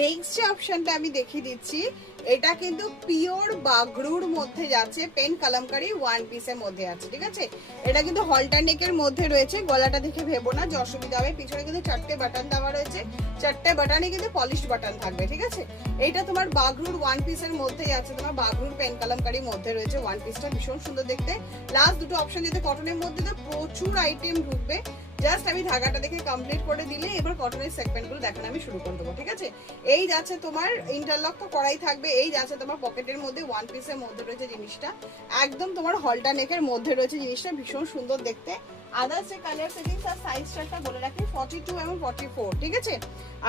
Next যে অপশনটা আমি দেখিয়ে দিচ্ছি, এটা কিন্তু পিওর বাগরুর মধ্যে যাচ্ছে, পেন কালামকারি ওয়ান পিসের মধ্যে আছে, ঠিক আছে। এটা কিন্তু হলটার নেকের মধ্যে রয়েছে, গলাটা দেখে ভেবো না যে অসুবিধা হবে। পিছনে কিন্তু 4টে বাটন দেওয়া রয়েছে, 4টে বাটনই কিন্তু পলিশড বাটন থাকবে, ঠিক আছে। এইটা তোমার বাগরুর ওয়ান পিসের মধ্যেই আছে, তোমার বাগরুর পেন কালামকারির মধ্যে রয়েছে ওয়ান পিসটা, ভীষণ সুন্দর দেখতে। লাস্ট দুটো অপশন যেতে কটনের মধ্যে তো প্রচুর আইটেম ঢুকবে, জাস্ট আমি ধাগাটা দেখে কমপ্লিট করে দিলে এবার কটনের সেগমেন্টগুলো দেখানো আমি শুরু করে দেবো, ঠিক আছে। এই যাচ্ছে তোমার ইন্টারলক তো করাই থাকবে, এই যাচ্ছে তোমার পকেটের মধ্যে ওয়ান পিসের মধ্যে রয়েছে জিনিসটা, একদম তোমার হলটা নেকের মধ্যে রয়েছে জিনিসটা, ভীষণ সুন্দর দেখতে। আদার্স যে কালার সেটিংস আর সাইজ চার্টটা বলে রাখি 42 এবং 44, ঠিক আছে।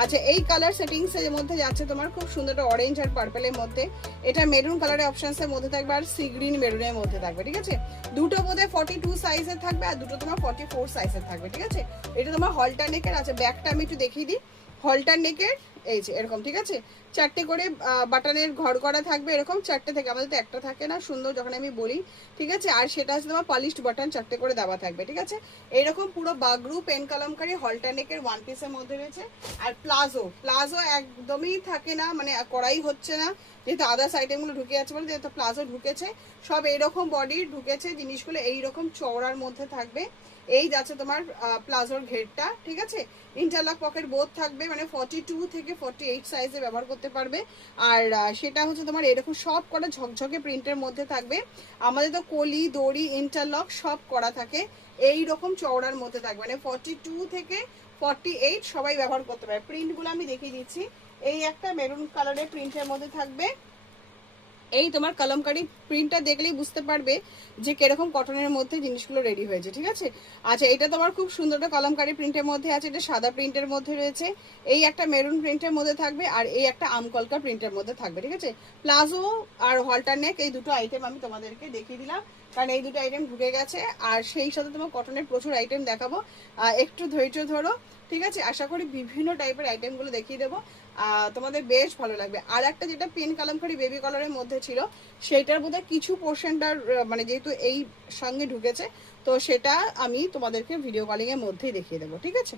আচ্ছা, এই কালার সেটিংস এর মধ্যে যাচ্ছে তোমার খুব সুন্দর অরেঞ্জ আর পার্পলের মধ্যে, এটা মেরুন কালারের অপশনস এর মধ্যে থাকবে আর সি গ্রিন মেরুনের মধ্যে থাকবে, ঠিক আছে। দুটো বোধহয় 42 সাইজের থাকবে আর দুটো তোমার 44 সাইজের থাকবে, ঠিক আছে। এটা তোমার হলটার নেকের আছে, ব্যাকটা আমি একটু দেখিয়ে দিই। হলটার নেকের এই যে এরকম, ঠিক আছে। 4টে করে বাটনের ঘর করা থাকবে, এরকম 4টে থেকে, আমাদের তো একটা থাকে না সুন্দর যখন আমি বলি, ঠিক আছে। আর সেটা হচ্ছে তোমার পলিশড বাটন 4টে করে দেওয়া থাকবে, ঠিক আছে। এইরকম পুরো বাগরু পেন কালামকারি হলটার নেকের ওয়ান পিসের মধ্যে রয়েছে। আর প্লাজো একদমই থাকে না, মানে করাই হচ্ছে না, যেহেতু আদার্স আইটেমগুলো ঢুকে যাচ্ছে বলে, যেহেতু প্লাজো ঢুকেছে, সব এইরকম বডি ঢুকেছে, জিনিসগুলো এইরকম চওড়ার মধ্যে থাকবে। এই যাচ্ছে তোমার প্লাজোর ঘেরটা, ঠিক আছে। ইন্টারলক পকেট বোথ থাকবে, মানে 42 থেকে 48 সাইজে ব্যবহার করতে পারবে। আর সেটা হচ্ছে তোমার এরকম সব করা ঝকঝকে প্রিন্টের মধ্যে থাকবে। আমাদের তো কলি দড়ি ইন্টারলক সব করা থাকে, এই রকম চওড়ার মধ্যে থাকবে, মানে 42 থেকে 48 সবাই ব্যবহার করতে পারে। প্রিন্টগুলো আমি দেখিয়ে দিচ্ছি, এই একটা মেরুন কালারের প্রিন্টের মধ্যে থাকবে, এই তোমার কলমকারি প্রিন্টটা দেখলেই বুঝতে পারবে যে কিরকম কটনের মধ্যে জিনিসগুলো রেডি হয়েছে, ঠিক আছে। আচ্ছা, এটা তোমার খুব সুন্দর একটা কলমকারি প্রিন্টের মধ্যে আছে, এটা সাদা প্রিন্টের মধ্যে রয়েছে, এই একটা মেরুন প্রিন্টের মধ্যে থাকবে আর এই একটা আমকলকা প্রিন্টের মধ্যে থাকবে, ঠিক আছে। প্লাজো আর হলটার নেক এই দুটো আইটেম আমি তোমাদেরকে দেখিয়ে দিলাম, কারণ এই দুটো আইটেম ঢুকে গেছে। আর সেই সাথে তোমার কটনের প্রচুর আইটেম দেখাবো, একটু ধৈর্য ধরো, ঠিক আছে। আশা করি বিভিন্ন টাইপের আইটেমগুলো দেখিয়ে দেবো, তোমাদের বেশ ভালো লাগবে। আর একটা যেটা পেন কালামকারি বেবি কালারের মধ্যে ছিল, সেইটার বোধহয় কিছু পোর্শনটার মানে যেহেতু এই সঙ্গে ঢুকেছে, তো সেটা আমি তোমাদেরকে ভিডিও কলিং এর মধ্যেই দেখিয়ে দেবো, ঠিক আছে।